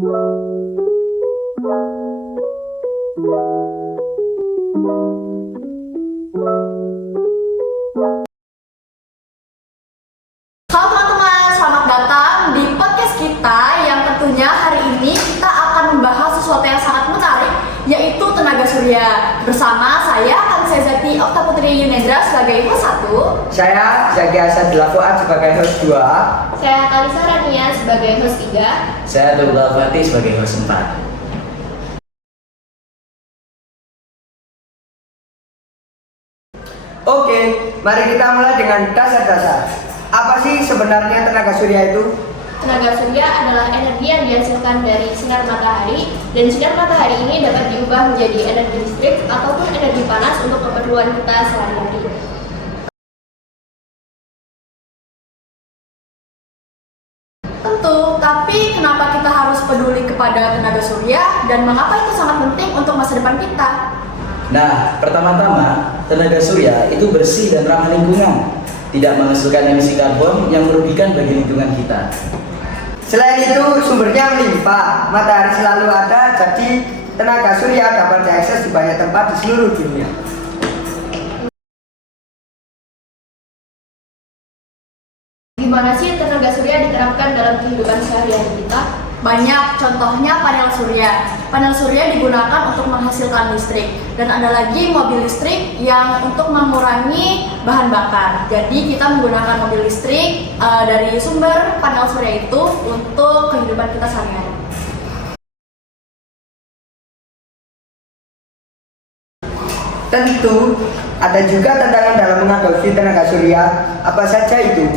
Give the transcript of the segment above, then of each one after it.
Halo teman-teman, selamat datang di podcast kita yang tentunya hari ini kita akan membahas sesuatu yang sangat menarik, yaitu tenaga surya. Bersama saya Kansezati Okta Putri Yunendra sebagai host 1. Saya Zaki Asadillah Fuad sebagai host 2. Saya Kalisa Rania sebagai host 3. Saya Abdul Fatih sebagai host 4. Oke, mari kita mulai dengan dasar-dasar. Apa sih sebenarnya tenaga surya itu? Tenaga surya adalah energi yang dihasilkan dari sinar matahari, dan sinar matahari ini dapat diubah menjadi energi listrik ataupun energi panas untuk keperluan kita sehari-hari. Tentu, tapi kenapa kita harus peduli kepada tenaga surya dan mengapa itu sangat penting untuk masa depan kita? Nah, pertama-tama, tenaga surya itu bersih dan ramah lingkungan, tidak menghasilkan emisi karbon yang merugikan bagi lingkungan kita. Selain itu, sumbernya melimpah. Matahari selalu ada, jadi tenaga surya dapat diakses di banyak tempat di seluruh dunia. Gimana sih tenaga surya diterapkan dalam kehidupan sehari-hari kita? Banyak, contohnya panel surya. Panel surya digunakan untuk menghasilkan listrik, dan ada lagi mobil listrik yang untuk mengurangi bahan bakar. Jadi kita menggunakan mobil listrik dari sumber panel surya itu untuk kehidupan kita sehari-hari. Tentu, ada juga tantangan dalam mengadopsi tenaga surya. Apa saja itu?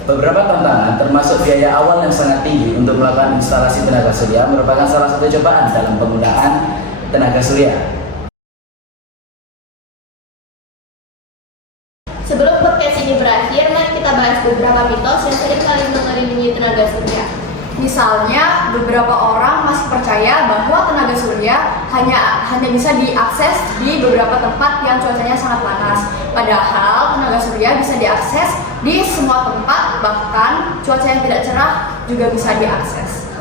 Beberapa tantangan termasuk biaya awal yang sangat tinggi untuk melakukan instalasi tenaga surya merupakan salah satu cobaan dalam penggunaan tenaga surya. Sebelum podcast ini berakhir, mari kita bahas beberapa mitos yang sering kali mengelilingi tenaga surya. Misalnya, beberapa orang masih percaya bahwa tenaga surya hanya bisa diakses di beberapa tempat yang cuacanya sangat panas. Padahal tenaga surya bisa diakses di semua tempat, bahkan cuaca yang tidak cerah juga bisa diakses.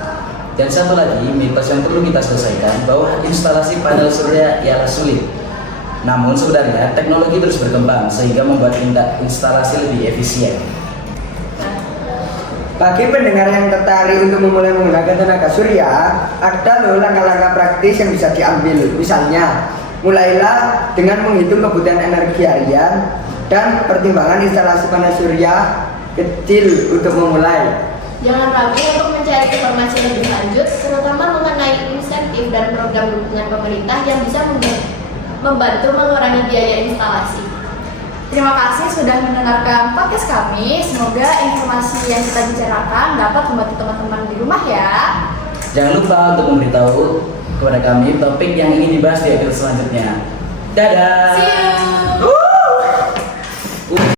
Dan satu lagi, mitos yang perlu kita selesaikan bahwa instalasi panel surya ialah sulit. Namun sebenarnya teknologi terus berkembang sehingga membuat instalasi lebih efisien. Bagi pendengar yang tertarik untuk memulai menggunakan tenaga surya, ada loh langkah-langkah praktis yang bisa diambil. Misalnya, mulailah dengan menghitung kebutuhan energi harian dan pertimbangan instalasi panel surya kecil untuk memulai. Jangan ragu untuk mencari informasi lebih lanjut, terutama mengenai insentif dan program dukungan pemerintah yang bisa membantu mengurangi biaya instalasi. Terima kasih sudah mendengarkan podcast kami. Semoga informasi yang kita bicarakan dapat membantu teman-teman di rumah ya. Jangan lupa untuk memberitahu kepada kami topik yang ingin dibahas di episode selanjutnya. Dadah! See you!